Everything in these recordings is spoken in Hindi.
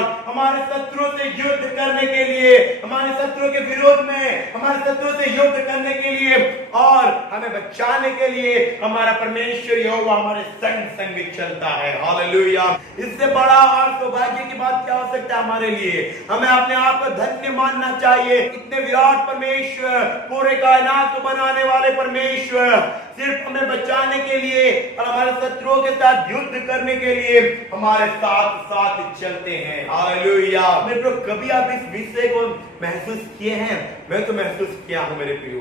लॉर्ड, हमारे शत्रुओं से युद्ध करने के लिए, हमारे शत्रुओं के विरोध में, हमारे शत्रुओं से युद्ध करने के लिए और हमें बचाने के लिए हमारा परमेश्वर यहोवा हमारे संग संग चलता है। हालेलुया। इससे बड़ा और सौभाग्य की बात क्या हो सकता है हमारे लिए? हमें अपने आप को धन्य मानना चाहिए। इतने विराट परमेश्वर, पूरे कायनात को बनाने वाले परमेश्वर सिर्फ हमें बचाने के लिए और हमारे शत्रुओं के साथ युद्ध करने के लिए हमारे साथ साथ चलते हैं। हालेलुया। मेरे प्रियो, कभी आप इस विषय को महसूस किए हैं? मैं तो महसूस किया हूं मेरे प्रियो।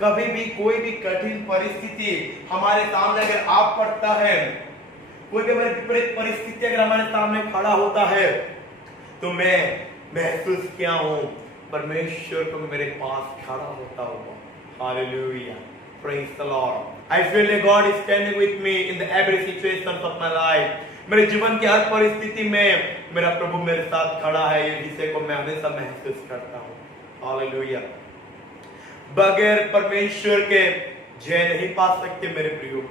कभी भी कोई भी कठिन परिस्थिति हमारे सामने अगर आ पड़ता है, कोई भी विपरीत परिस्थिति अगर हमारे सामने खड़ा होता है, तो मैं महसूस किया हूं परमेश्वर को मेरे पास खड़ा होता हुआ। Hallelujah. Praise the Lord. I feel that God is standing with me in the every situation of my life. मेरे जीवन की हर परिस्थिति में मेरा प्रभु मेरे साथ खड़ा है। ये विषय को मैं हमेशा महसूस करता हूँ। हालेलुया। बगैर परमेश्वर के जय नहीं पा सकते मेरे प्रियो।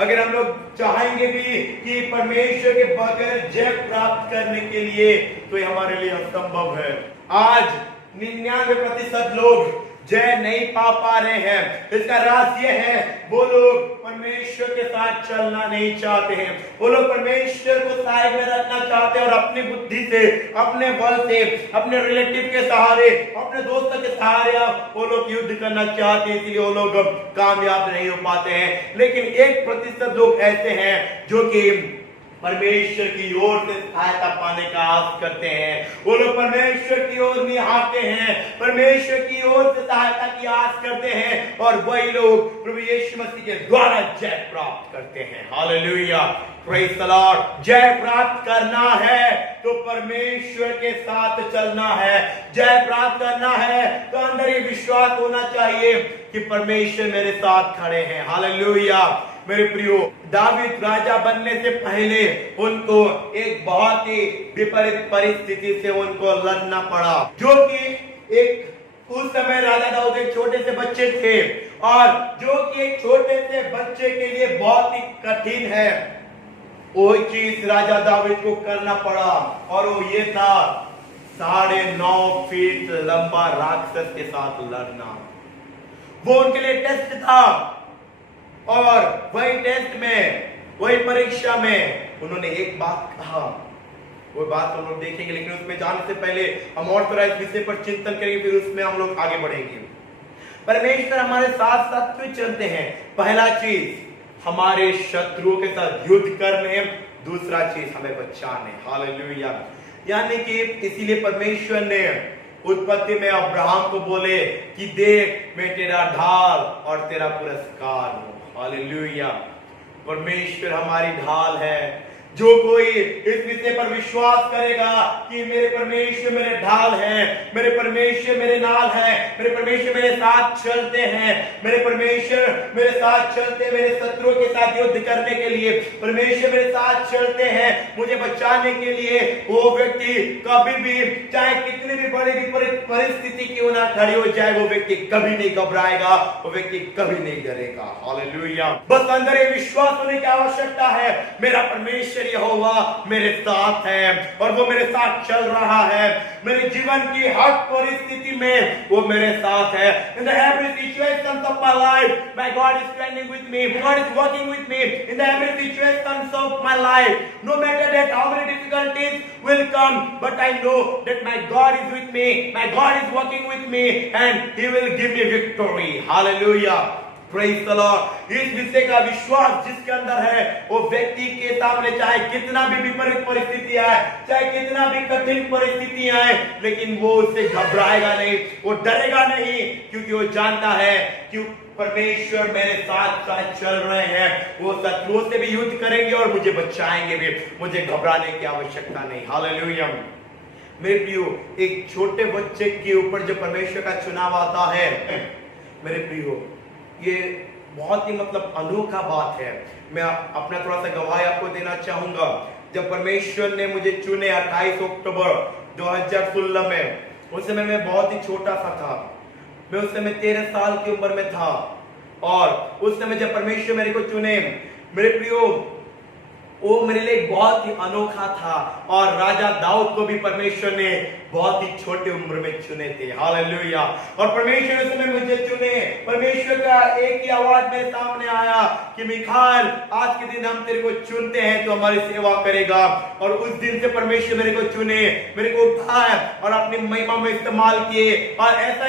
अगर हम लोग चाहेंगे भी कि परमेश्वर के बगैर जय प्राप्त करने के लिए, तो ये हमारे लिए असंभव है। आज 99% लोग जय नहीं पा रहे हैं। इसका राज ये है, वो लोग परमेश्वर के साथ चलना नहीं चाहते हैं। वो लोग परमेश्वर को साइड में रखना चाहते हैं और अपनी बुद्धि से, अपने बल से, अपने रिलेटिव के सहारे, अपने दोस्तों के सहारे वो लोग युद्ध करना चाहते हैं, इसलिए वो लोग कामयाब नहीं हो पाते हैं। लेकिन 1% लोग ऐसे हैं जो कि परमेश्वर की ओर से सहायता पाने का आस करते हैं। वो लोग परमेश्वर की ओर निहारते हैं, परमेश्वर की ओर से सहायता की आस करते हैं, और वही लोग प्रभु यीशु मसीह के द्वारा जय प्राप्त करते हैं। हालेलुया। Praise the Lord. जय प्राप्त करना है तो परमेश्वर के साथ चलना है। जय प्राप्त करना है तो अंदर ये विश्वास होना चाहिए कि परमेश्वर मेरे साथ खड़े हैं। हालेलुया। मेरे प्रियो, दावीद राजा बनने से पहले उनको एक बहुत ही विपरीत परिस्थिति से उनको लड़ना पड़ा, जो कि एक उस समय राजा दाऊद एक छोटे से बच्चे थे, और जो कि एक छोटे से बच्चे के लिए बहुत ही कठिन है। वो चीज राजा दाऊद को करना पड़ा, और वो ये था 9.5 फीट लंबा राक्षस के साथ लड़ना। वो उनके लिए टेस्ट था, और वही टेस्ट में, वही परीक्षा में उन्होंने एक बात कहा। वो बात हम लोग देखेंगे, लेकिन उसमें जाने से पहले हम और थोड़ा इस विषय पर चिंतन करेंगे, फिर उसमें हम लोग आगे बढ़ेंगे। परमेश्वर हमारे साथ साथ क्यों चलते हैं? पहला चीज, हमारे शत्रुओं के साथ युद्ध करने। दूसरा चीज, हमें बचाने। हालेलुया। यानी कि इसीलिए परमेश्वर ने उत्पत्ति में अब्राहम को बोले कि देख, मैं तेरा ढाल और तेरा पुरस्कार हूं। हालेलुया। परमेश्वर हमारी ढाल है। जो कोई इस विषय पर विश्वास करेगा कि मेरे परमेश्वर मेरे ढाल है, मेरे परमेश्वर मेरे नाल है, मेरे परमेश्वर मेरे साथ चलते हैं, मेरे परमेश्वर मेरे साथ चलते, मेरे शत्रुओं के साथ युद्ध करने के लिए परमेश्वर मेरे साथ चलते हैं, मुझे बचाने के लिए, वो व्यक्ति कभी भी, चाहे कितनी भी बड़ी विपरीत परिस्थिति क्यों ना खड़ी हो जाए, वो व्यक्ति कभी नहीं घबराएगा, वो व्यक्ति कभी नहीं डरेगा। हालेलुया। बस अंदर ये विश्वास होने की आवश्यकता है, मेरा परमेश्वर यहोवा मेरे साथ है, और वो मेरे साथ चल रहा है। मेरे जीवन की हर परिस्थिति में वो मेरे साथ है। In the every situations of my life, my God is standing with me. God is working with me in the every situations of my life. No matter that how many difficulties will come, but I know that my God is with me. My God is working with me, and He will give me victory. Hallelujah. Praise the Lord. इस विषय का विश्वास जिसके अंदर है, वो व्यक्ति के सामने चाहे कितना भी विपरीत परिस्थिति आए, चाहे कितना भी कठिन परिस्थिति आए, लेकिन वो उससे घबराएगा नहीं, वो डरेगा नहीं, क्योंकि वो जानता है कि परमेश्वर मेरे साथ साथ चल रहे हैं। वो शत्रुओं से भी युद्ध करेंगे और मुझे बचाएंगे भी, मुझे घबराने की आवश्यकता नहीं। हालेलुया। मेरे प्रियो, एक छोटे बच्चे के ऊपर जब परमेश्वर का चुनाव आता है, मेरे प्रियो, ये बहुत ही अनोखा बात है। मैं अपना थोड़ा सा गवाही आपको देना चाहूंगा। जब परमेश्वर ने मुझे चुने 28 अक्टूबर 2016 में, उस समय मैं बहुत ही छोटा सा था। मैं उस समय 13 साल की उम्र में था, और उस समय जब परमेश्वर मेरे को चुने, मेरे प्रियो, वो मेरे लिए बहुत ही अनोखा था। और राजा दाऊद को भी परमेश्वर ने बहुत ही छोटे उम्र में चुने थे। हालेलुया। और परमेश्वर उस समय मुझे चुने। परमेश्वर का एक ही आवाज मेरे सामने आया कि मिखाइल, आज के दिन हम तेरे को चुनते हैं, तो हमारी सेवा करेगा। और उस दिन से परमेश्वर मेरे को चुने, मेरे को उठाया और अपनी महिमा में इस्तेमाल किए। और ऐसा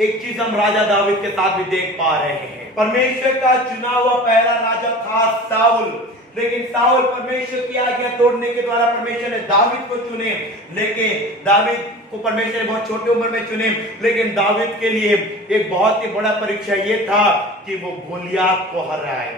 एक चीज हम राजा दाऊद के साथ भी देख पा रहे हैं। परमेश्वर का चुना हुआ पहला राजा था साउल, लेकिन साउल परमेश्वर की आज्ञा तोड़ने के द्वारा परमेश्वर ने दावीद को चुने। लेकिन दावीद को परमेश्वर ने बहुत छोटी उम्र में चुने, लेकिन दावीद के लिए एक बहुत ही बड़ा परीक्षा ये था कि वो गोलियात को हराए,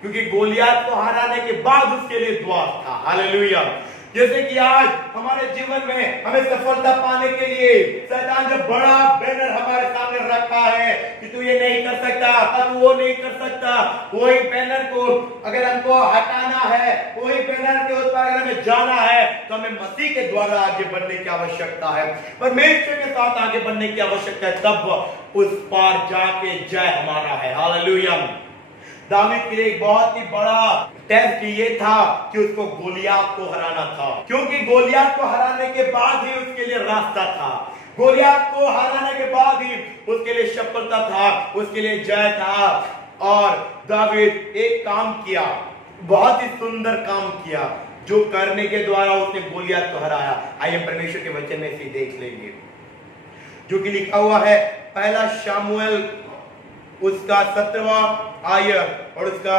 क्योंकि गोलियात को हराने के बाद उसके लिए दुआ था। हालेलुया। जैसे कि आज हमारे जीवन में हमें सफलता पाने के लिए शैतान जो बड़ा बैनर हमारे सामने रखा है कि तू ये नहीं कर सकता, तू वो नहीं कर सकता, वही बैनर को अगर हमको हटाना है, वही बैनर के उस पर अगर हमें जाना है, तो हमें मसीह के द्वारा आगे बढ़ने की आवश्यकता है, परमेश्वर के साथ आगे बढ़ने की आवश्यकता है, तब उस पार जाके जय हमारा है। हालेलुया। दावीद के लिए एक बहुत ही बड़ा टेस्ट ये था कि उसको गोलियात को हराना था, क्योंकि गोलियात को हराने के बाद ही उसके लिए रास्ता था। गोलियात को हराने के बाद ही उसके लिए सफलता था, उसके लिए जय था। और दावीद एक काम किया, बहुत ही सुंदर काम किया, जो करने के द्वारा उसने गोलियात को हराया। आइए परमेश्वर के वचन में से देख लेंगे, जो कि लिखा हुआ है पहला शामुएल उसका 17वां आयत और उसका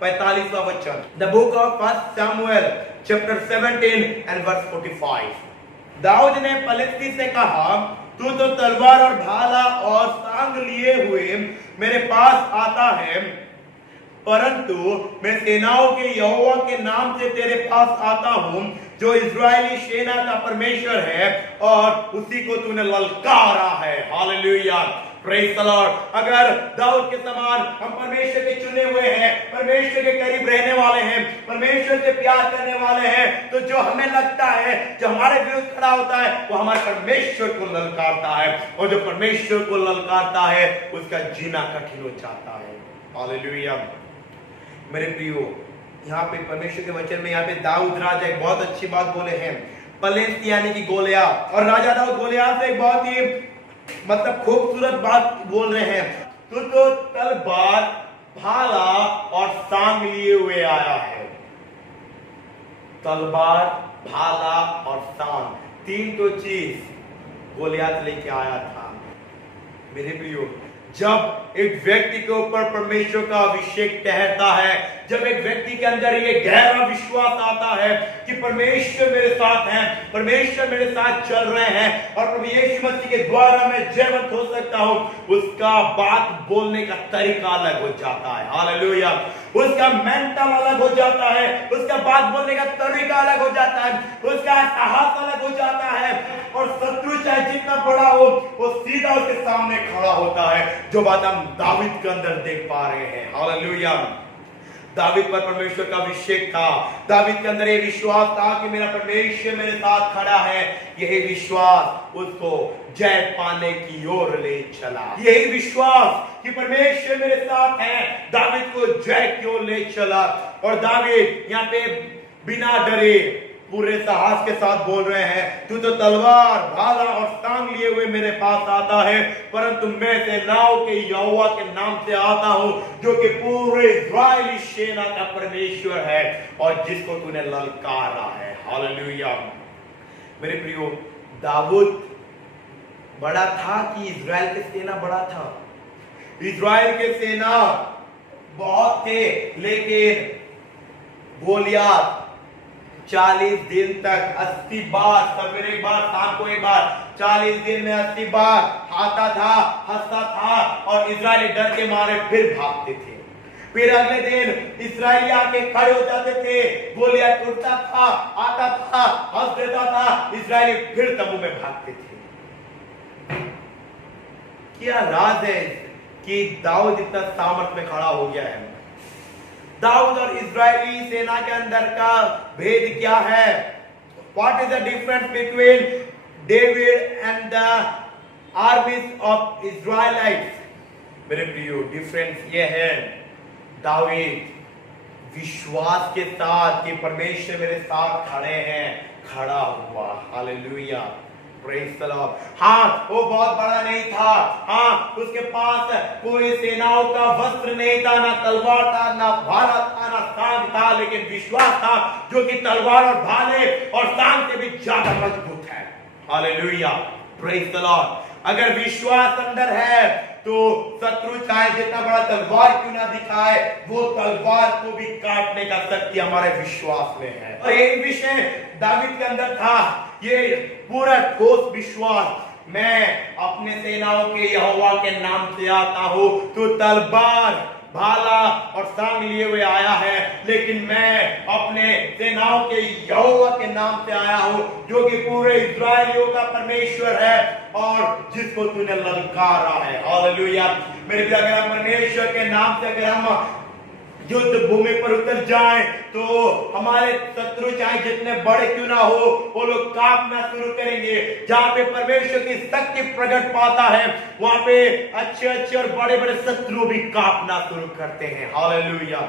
45वां वचन। द बुक ऑफ फर्स्ट शमूएल चैप्टर 17 एंड वर्स 45। दाऊद ने पलिश्ती से कहा, तू तो तलवार और भाला और सांग लिए हुए मेरे पास आता है, परंतु मैं सेनाओं के यहोवा के नाम से तेरे पास आता हूं, जो इजरायली सेना का परमेश्वर है, और उसी को तूने ललकारा है। हालेलुया। Praise the Lord. अगर दाऊद के समान हम परमेश्वर के चुने हुए हैं, परमेश्वर के करीब रहने वाले हैं, परमेश्वर से प्यार करने वाले हैं, तो जो हमें लगता है, जो हमारे विरुद्ध खड़ा होता है, वो हमारे परमेश्वर को ललकारता है, और जो परमेश्वर को ललकारता है उसका जीना कठिन हो जाता है। हालेलुया। मेरे प्रियो, यहाँ पे परमेश्वर के वचन में यहाँ पे दाऊद राजा एक बहुत अच्छी बात बोले हैं, पलिश्ती यानी कि गोलियात। और राजा दाऊद गोलियात से एक बहुत ही मतलब खूबसूरत बात बोल रहे हैं, तू तो तलवार, भाला और सांग लिए हुए आया है। तलवार, भाला और सांग, तीन तो चीज गोलियात लेके आया था। मेरे प्रियो, जब एक व्यक्ति के ऊपर परमेश्वर का अभिषेक ठहरता है, जब एक व्यक्ति के अंदर ये गहरा विश्वास आता है कि परमेश्वर मेरे साथ हैं, परमेश्वर मेरे साथ चल रहे हैं, और प्रभु यीशु मसीह के द्वारा मैं जयवंत हो सकता हूं, उसका बात बोलने का तरीका अलग हो जाता है। हालेलुया। उसका मेंटल अलग हो जाता है, उसका बात बोलने का तरीका अलग हो जाता है, उसका साहस अलग हो जाता है, और शत्रु चाहे जितना बड़ा हो, वो सीधा उसके सामने खड़ा होता है, जो बात हम दावीद के अंदर देख पा रहे हैं। हालेलुया। दावीद पर परमेश्वर का अभिषेक था, दावीद के अंदर ये विश्वास था कि मेरा परमेश्वर मेरे साथ खड़ा है। यही विश्वास उसको जय पाने की ओर ले चला। यही विश्वास कि परमेश्वर मेरे साथ है, दावीद को जय की ओर ले चला। और दावीद यहाँ पे बिना डरे पूरे साहस के साथ बोल रहे हैं, तू तो तलवार, भाला और सांग लिए हुए मेरे पास आता है, परंतु मैं सेनाओं के यहोवा के नाम से आता हूं, जो कि पूरे इस्राएली सेना का परमेश्वर है, और जिसको तूने ललकारा है। हालेलुया। मेरे प्रियो, दाऊद बड़ा था कि इजराइल के सेना बड़ा था? इजराइल के सेना बहुत थे, लेकिन गोलियात 40 दिन तक 80 बार, सवेरे एक बार, शाम को एक बार, 40 दिन में 80 बार आता था, हंसता था, और इजरायली डर के मारे फिर भागते थे। फिर अगले दिन इस्राएली आके खड़े हो जाते थे, गोलियात उठता था, आता था, हंस देता था, इस्राएली फिर तंबू में भागते थे। क्या राज है कि दाऊद इतना सामर्थ में खड़ा हो गया है? दाऊद और इजरायली सेना के अंदर का भेद क्या है? What is the difference between David and the armies of Israelites? मेरे प्रियो, डिफरेंस ये है, दाऊद विश्वास के साथ कि परमेश्वर मेरे साथ खड़े हैं, खड़ा हुआ। Hallelujah, praise the Lord. हाँ, वो बहुत बड़ा नहीं था। हाँ, उसके पास कोई सेनाओं का वस्त्र नहीं था, ना तलवार था, ना भाला था, ना सांग था, लेकिन विश्वास था जो कि तलवार और भाले और सांग से भी ज्यादा मजबूत है। Hallelujah, praise the Lord. अगर विश्वास अंदर है तो शत्रु चाहे जितना बड़ा तलवार क्यों ना दिखाए, वो तलवार को भी काटने का शक्ति हमारे विश्वास में है। और एक विषय दावीद के अंदर था, ये पूरा ठोस विश्वास, मैं अपने सेनाओं के यहोवा के नाम से आता हूं। तो तलवार, भाला और सांग लिए हुए आया है, लेकिन मैं अपने सेनाओं के यहोवा के नाम से आया हूं, जो कि पूरे इस्राएलियों का परमेश्वर है और जिसको तूने ललकारा है। हालेलुया। मेरे प्यारे, अगर हम परमेश्वर के नाम से अगर हम युद्ध भूमि पर उतर जाएं तो हमारे शत्रु चाहे जितने बड़े क्यों ना हो, वो लोग कांपना शुरू करेंगे। जहां पे परमेश्वर की शक्ति प्रकट पाता है, वहां पे अच्छे अच्छे और बड़े बड़े शत्रु भी कांपना शुरू करते हैं। Hallelujah,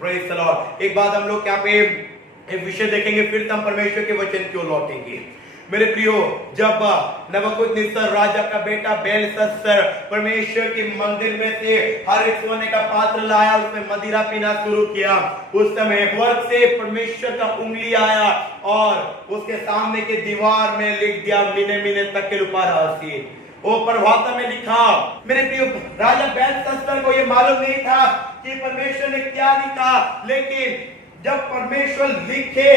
praise the Lord. एक बात हम लोग यहाँ पे एक विषय देखेंगे, फिर हम परमेश्वर के वचन क्यों लौटेंगे। मेरे प्रियो, जब नबूकदनेस्सर राजा का बेटा बेलशस्सर परमेश्वर की मंदिर में से हर एक सोने का पात्र लाया, उसमें मदिरा पीना शुरू किया, उस समय स्वर्ग से परमेश्वर का उंगली आया और उसके सामने की दीवार में लिख दिया, मिने मिने तकिल उपारासी। वो प्रभाता में लिखा। मेरे प्रियो, राजा बेलशस्सर को ये मालूम नहीं था कि परमेश्वर ने क्या लिखा, लेकिन जब परमेश्वर लिखे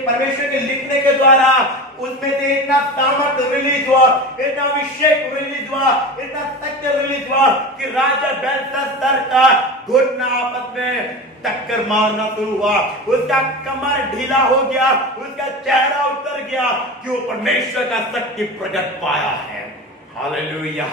परमेश्वर के लिखने के द्वारा उसमें से इतना सामर्थ रिलीज हुआ, इतना अभिषेक रिलीज हुआ, इतना सत्य रिलीज हुआ कि राजा बेलशस्सर का घुटना आपस में टक्कर मारना शुरू हुआ, उसका कमर ढीला हो गया, उसका चेहरा उतर गया, कि वो परमेश्वर का शक्ति प्रकट पाया है। हालेलुया।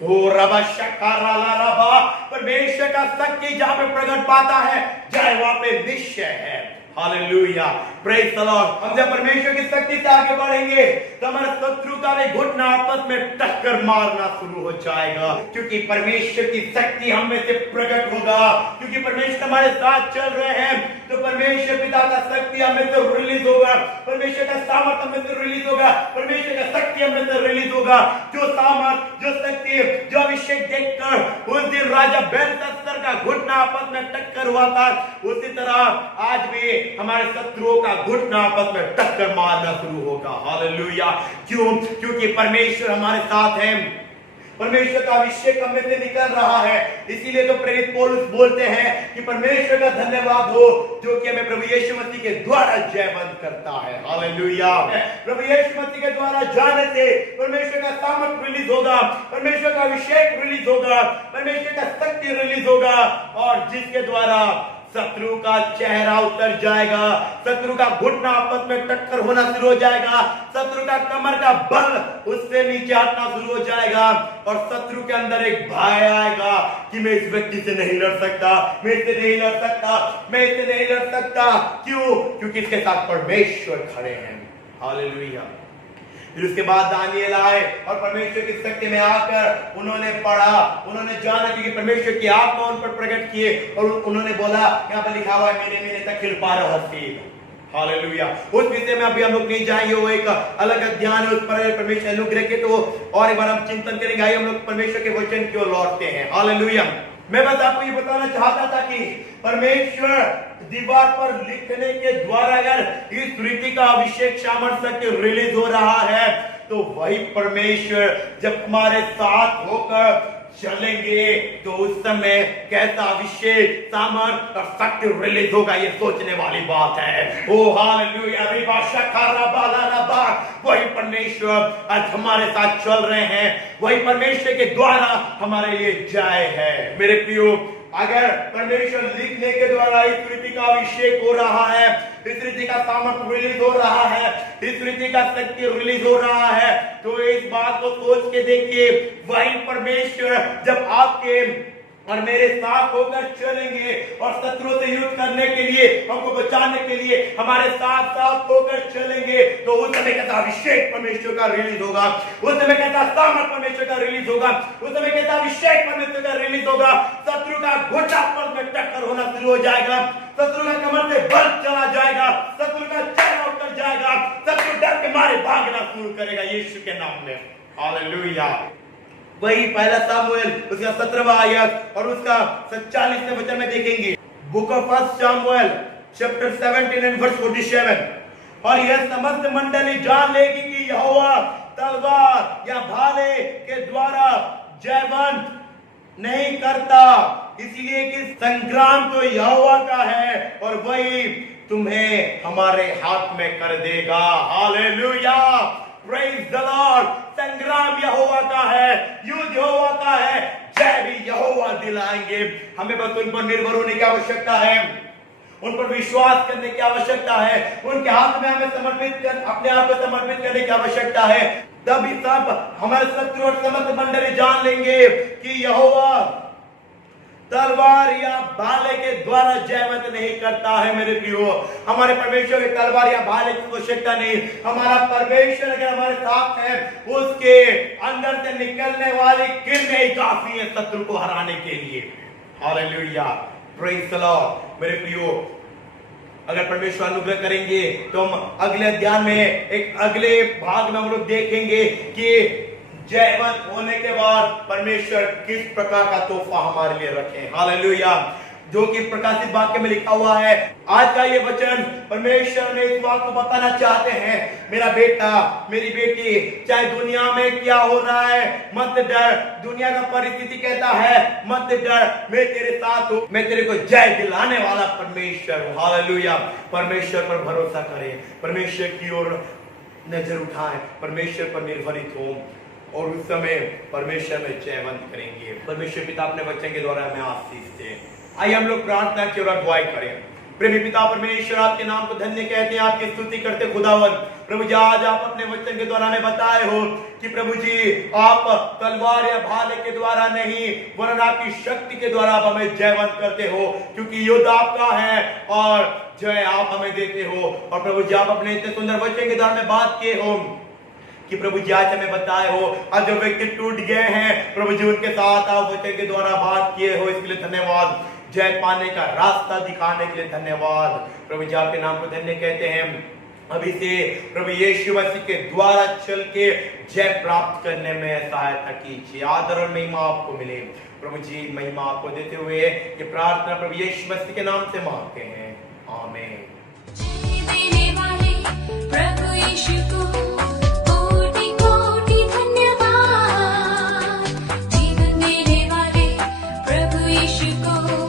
ओ रबा शकारा ला रबा, परमेश्वर का शक्ति जहां पे प्रकट पाता है, जय वहां पे निश्चय है। Hallelujah, praise the Lord. हम जब परमेश्वर की शक्ति से आगे बढ़ेंगे तो हमारे शत्रु का भी घुटना आपस में टक्कर मारना शुरू हो जाएगा, क्योंकि परमेश्वर की शक्ति हम में से प्रकट होगा। क्योंकि परमेश्वर हमारे साथ चल रहे हैं तो परमेश्वर पिता का शक्ति हमें से रिलीज होगा, परमेश्वर का सामर्थ हमें से रिलीज होगा, परमेश्वर का शक्ति हमें से रिलीज होगा। जो सामर्थ, जो शक्ति, जो अभिषेक देखकर उस दिन राजा बेलशस्सर का घुटना आपस में टक्कर हुआ था, उसी तरह आज भी हमारे शत्रुओं का घुटना आपस में टक्कर मारना शुरू होगा। हालेलुया। क्यों? क्योंकि परमेश्वर हमारे साथ है, परमेश्वर का अभिषेक हम में से निकल रहा है। इसीलिए तो प्रेरित पौलुस बोलते हैं कि परमेश्वर का धन्यवाद हो जो कि हमें प्रभु यीशु मसीह के द्वारा जयवंत करता है। हालेलुया। प्रभु यीशु मसीह के द्वारा जाने से परमेश्वर का सामर्थ रिलीज होगा, परमेश्वर का अभिषेक रिलीज होगा, परमेश्वर का शक्ति रिलीज होगा, और जिसके द्वारा शत्रु का चेहरा उतर जाएगा, शत्रु का घुटना आपस में टक्कर होना शुरू हो जाएगा, शत्रु का कमर का बल उससे नीचे हटना शुरू हो जाएगा, और शत्रु के अंदर एक भय आएगा कि मैं इस व्यक्ति से नहीं लड़ सकता, मैं इससे नहीं लड़ सकता, मैं इससे नहीं लड़ सकता। क्यों? क्योंकि इसके साथ परमेश्वर खड़े हैं। हालेलुया। फिर उसके बाद दानिएल आए और परमेश्वर की शक्ति में आकर उन्होंने पढ़ा, उन्होंने जाना कि परमेश्वर की आत्मा उन पर प्रकट किए, और उन्होंने बोला, यहाँ पर लिखा हुआ है, मेरे मेरे तकिल पारहसी। हालेलुया। उस विषय में अभी हम लोग नहीं जाएंगे, वो एक अलग अध्ययन है, उस पर परमेश्वर अनुग्रह के तो और एक बार हम चिंतन करेंगे। आइए हम लोग परमेश्वर के वचन की ओर लौटते हैं। हालेलुया। मैं बस आपको ये बताना चाहता था कि परमेश्वर दीवार पर लिखने के द्वारा अगर इस रीति का अभिषेक सामर्थ्य शक्ति रिलीज हो रहा है, तो वही परमेश्वर जब हमारे साथ होकर चलेंगे तो उस समय कैसा अभिषेक, सामर्थ और शक्ति रिलीज होगा, ये सोचने वाली बात है। ओ हालेलुया। वही परमेश्वर आज हमारे साथ चल रहे हैं, वही परमेश्वर के द्वारा हमारे लिए जय है। मेरे प्रियो, अगर परमेश्वर लिखने के द्वारा इस रीति का अभिषेक हो रहा है, इस रीति का सामर्थ रिलीज हो रहा है, इस रीति का शक्ति रिलीज हो रहा है, तो इस बात को सोच के देखिए, वही परमेश्वर जब आपके और मेरे साथ होकर चलेंगे और शत्रुओं से युद्ध करने के लिए, हमको बचाने के लिए हमारे साथ साथ होकर चलेंगे, तो उस समय कैसा अभिषेक परमेश्वर का रिलीज होगा, उस समय कैसा सामर्थ परमेश्वर का रिलीज होगा, उस समय कैसा अभिषेक परमेश्वर का रिलीज होगा। शत्रु का घोटा पल में टक्कर होना शुरू हो जाएगा, शत्रु का कमर से बल चला जाएगा, शत्रु का चेहरा उतर जाएगा, शत्रु डर के मारे भागना शुरू करेगा यीशु के नाम में। हालेलुया। वही पहला सामुएल उसका 17वां आयत और उसका 47वें वचन में देखेंगे। Book of first Samuel chapter 17 and verse 47। और यह समस्त मंडली जान लेगी कि यहोवा तलवार या भाले के द्वारा जयवंत नहीं करता, इसलिए कि संग्राम तो यहोवा का है और वही तुम्हें हमारे हाथ में कर देगा। Hallelujah, praise the Lord. संग्राम यहोवा का है, युद्ध यहोवा का है, जय भी यहोवा दिलाएंगे। हमें बस उन पर निर्भर होने की आवश्यकता है, उन पर विश्वास करने की आवश्यकता है, उनके हाथ में हमें समर्पित कर अपने आप को समर्पित करने की आवश्यकता है। तभी सब हमारे शत्रु और समस्त मंडली जान लेंगे कि यहोवा तलवार या भाले के द्वारा जयवंत नहीं करता है। मेरे प्रियो, हमारे परमेश्वर के तलवार या भाले की आवश्यकता नहीं। हमारा परमेश्वर अगर हमारे साथ है, उसके अंदर से निकलने वाली किरणें ही काफी है शत्रु को हराने के लिए। Hallelujah, praise the Lord. मेरे प्रियो, अगर परमेश्वर अनुग्रह करेंगे तो हम अगले अध्याय में एक अगले भाग में हम लोग देखेंगे कि जयवंत होने के बाद परमेश्वर किस प्रकार का तोहफा हमारे लिए रखे। हालेलुया, जो कि प्रकाशित वाक्य में लिखा हुआ है। आज का ये वचन परमेश्वर में इस बात को बताना चाहते हैं, मेरा बेटा, मेरी बेटी, चाहे दुनिया में क्या हो रहा है मत डर। दुनिया का परिस्थिति कहता है मत डर, मैं तेरे साथ हूं, मैं तेरे को जय दिलाने वाला परमेश्वर हूं। हालेलुया, परमेश्वर पर भरोसा करें, परमेश्वर की ओर नजर उठाएं, परमेश्वर पर निर्भरित हो और उस समय परमेश्वर में जयवंत करेंगे। परमेश्वर पिता अपने वचन के द्वारा हमें आशीष दे। आइए हम लोग प्रार्थना की ओर अगुवाई करें। प्रेमी पिता परमेश्वर, आपके नाम को धन्य कहते हैं, आपकी स्तुति करते खुदावन। प्रभु जी, आज आप अपने वचन के द्वारा हमें बताए हो कि प्रभु जी आप तलवार या भाले के द्वारा नहीं वरन आपकी शक्ति के द्वारा आप हमें जयवंत करते हो, क्योंकि युद्ध आपका है और जय आप हमें देते हो। और प्रभु जी, आप अपने इतने सुंदर वचन के द्वारा में बात किए हो कि प्रभु जी आज हमें बताए हो, आज जो व्यक्ति टूट गए हैं प्रभु जी उनके साथ आप वचन के द्वारा बात किए हो, इसके लिए धन्यवाद। जय पाने का रास्ता दिखाने के लिए धन्यवाद। प्रभु जी आपके नाम को धन्य कहते हैं। अभी से प्रभु यीशु मसीह के द्वारा चल के जय प्राप्त करने में सहायता कीजिए। आदर और महिमा आपको मिले। प्रभु जी महिमा आपको देते हुए ये प्रार्थना प्रभु यीशु मसीह के नाम से मांगते हैं, आमीन। प्रभु यीशु को go.